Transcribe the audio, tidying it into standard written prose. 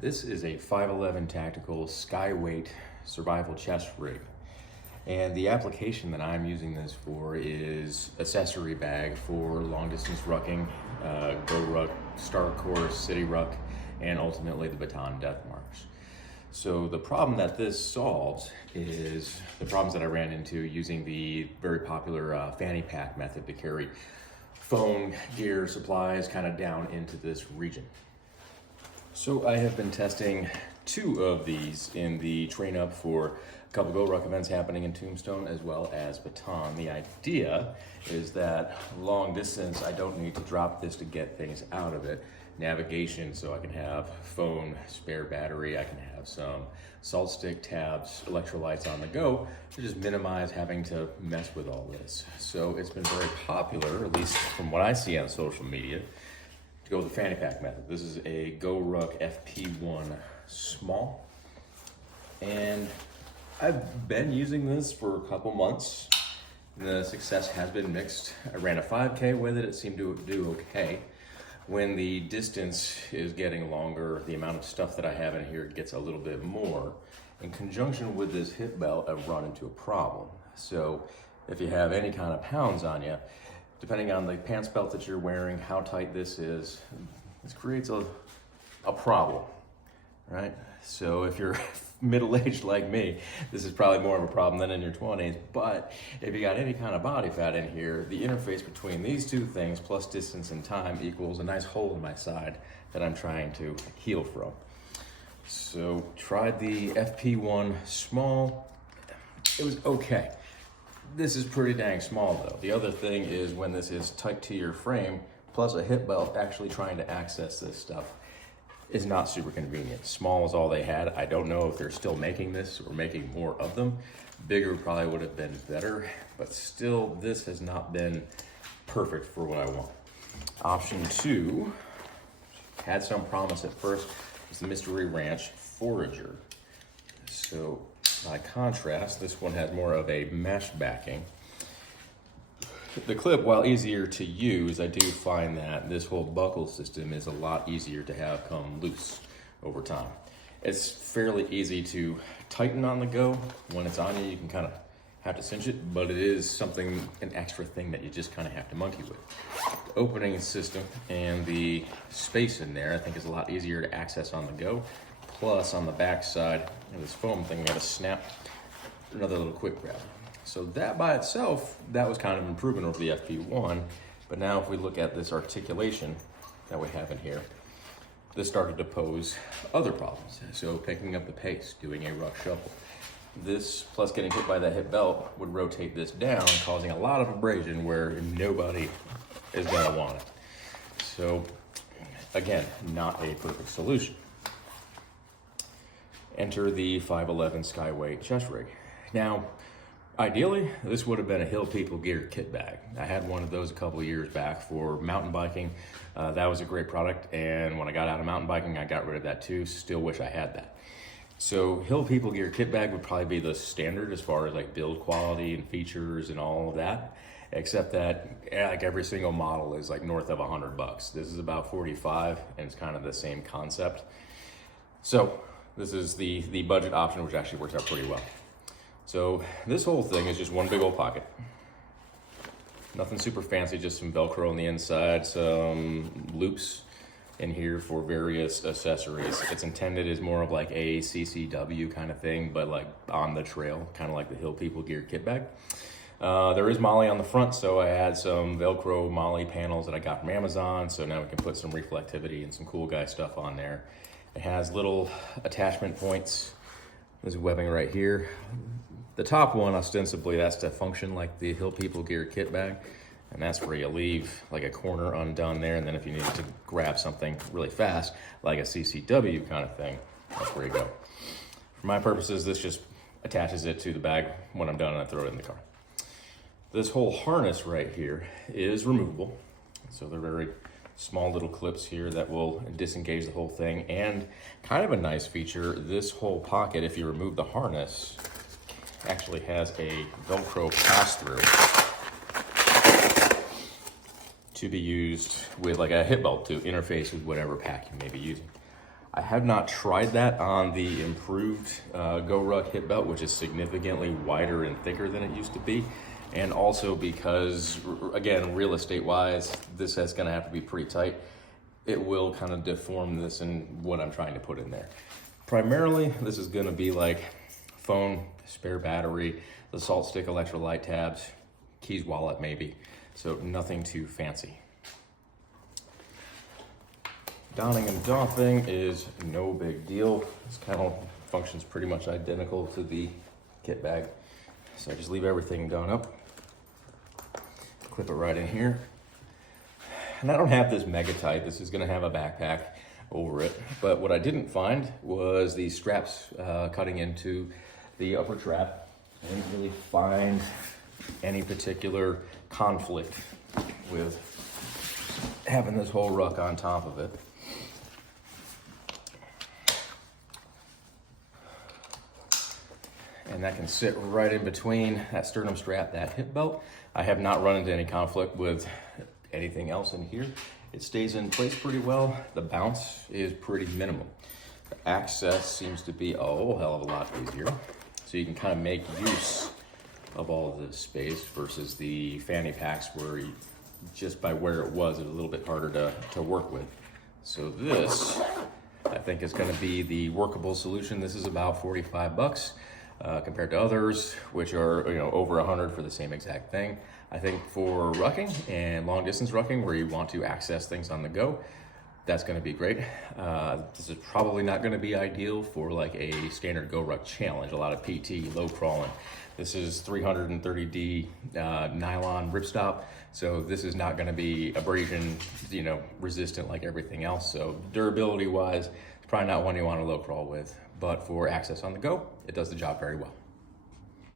This is a 511 tactical Skyweight Survival Chest Rig. And the application that I'm using this for is accessory bag for long distance rucking, go ruck, star course, city ruck, and ultimately the baton death march. So the problem that this solves is the problems that I ran into using the very popular Fanny pack method to carry phone, gear, supplies kind of down into this region. So I have been testing two of these in the train up for a couple Go Ruck events happening in Tombstone as well as Baton. The idea is that long distance, I don't need to drop this to get things out of it. Navigation, so I can have phone, spare battery, I can have some salt stick tabs, electrolytes on the go to just minimize having to mess with all this. So it's been very popular, at least from what I see on social media, to go with the Fanny pack method. This is a Go Ruck FP1 small, and I've been using this for a couple months. The success has been mixed. I ran a 5K with it, it seemed to do okay. When the distance is getting longer, the amount of stuff that I have in here gets a little bit more. In conjunction with this hip belt, I've run into a problem. So if you have any kind of pounds on you, depending on the pants belt that you're wearing, how tight this is, this creates a problem, right? So if you're middle-aged like me, this is probably more of a problem than in your 20s, but if you got any kind of body fat in here, the interface between these two things plus distance and time equals a nice hole in my side that I'm trying to heal from. So tried the FP1 small, it was okay. This is pretty dang small though. The other thing is when this is tight to your frame, plus a hip belt, actually trying to access this stuff is not super convenient. Small is all they had. I don't know if they're still making this or making more of them. Bigger probably would have been better, but still this has not been perfect for what I want. Option two, had some promise at first, was the Mystery Ranch Forager. So by contrast, this one has more of a mesh backing. The clip, while easier to use, I do find that this whole buckle system is a lot easier to have come loose over time. It's fairly easy to tighten on the go. When it's on you, you can kind of have to cinch it, but it is something, an extra thing that you just kind of have to monkey with. The opening system and the space in there, I think, is a lot easier to access on the go. Plus, on the back side of this foam thing, we got to snap another little quick grab. So that by itself, that was kind of an improvement over the FP1. But now if we look at this articulation that we have in here, this started to pose other problems. So picking up the pace, doing a ruck shuffle. This, plus getting hit by that hip belt, would rotate this down, causing a lot of abrasion where nobody is gonna want it. So again, not a perfect solution. Enter the 511 Skyweight Chest Rig. Now, ideally, this would have been a Hill People Gear kit bag. I had one of those a couple of years back for mountain biking. That was a great product, and when I got out of mountain biking, I got rid of that too. Still wish I had that. So Hill People Gear kit bag would probably be the standard as far as like build quality and features and all of that, except that like every single model is like north of $100. This is about 45, and it's kind of the same concept. So this is the budget option, which actually works out pretty well. So this whole thing is just one big old pocket. Nothing super fancy, just some Velcro on the inside, some loops in here for various accessories. It's intended as more of like a CCW kind of thing, but like on the trail, kind of like the Hill People Gear kit bag. There is Molly on the front, so I had some Velcro Molly panels that I got from Amazon, so now we can put some reflectivity and some cool guy stuff on there. It has little attachment points. There's webbing right here. The top one, ostensibly, that's to function like the Hill People Gear kit bag. And that's where you leave like a corner undone there. And then if you need to grab something really fast, like a CCW kind of thing, that's where you go. For my purposes, this just attaches it to the bag when I'm done and I throw it in the car. This whole harness right here is removable. So they're very small little clips here that will disengage the whole thing. And kind of a nice feature, this whole pocket, if you remove the harness, actually has a Velcro pass-through to be used with like a hip belt to interface with whatever pack you may be using. I have not tried that on the improved GoRuck hip belt, which is significantly wider and thicker than it used to be. And also because, again, real estate wise, this is gonna have to be pretty tight. It will kind of deform this and what I'm trying to put in there. Primarily, this is gonna be like phone, spare battery, the salt stick electrolyte tabs, keys, wallet maybe. So nothing too fancy. Donning and doffing is no big deal. This kind of functions pretty much identical to the kit bag. So I just leave everything done up, clip it right in here. And I don't have this mega tight. This is gonna have a backpack over it. But what I didn't find was these straps cutting into the upper trap. I didn't really find any particular conflict with having this whole ruck on top of it. And that can sit right in between that sternum strap, that hip belt. I have not run into any conflict with anything else in here. It stays in place pretty well. The bounce is pretty minimal. The access seems to be a whole hell of a lot easier. So you can kind of make use of all of this space versus the fanny packs where just by where it was a little bit harder to work with. So this, I think, is gonna be the workable solution. This is about 45 bucks. Compared to others, which are over 100 for the same exact thing. I think for rucking and long distance rucking, where you want to access things on the go, that's going to be great. This is probably not going to be ideal for like a standard GoRuck challenge, a lot of PT, low crawling. This is 330D nylon ripstop, so this is not going to be abrasion, resistant like everything else. So durability wise, it's probably not one you want to low crawl with, but for access on the go, it does the job very well.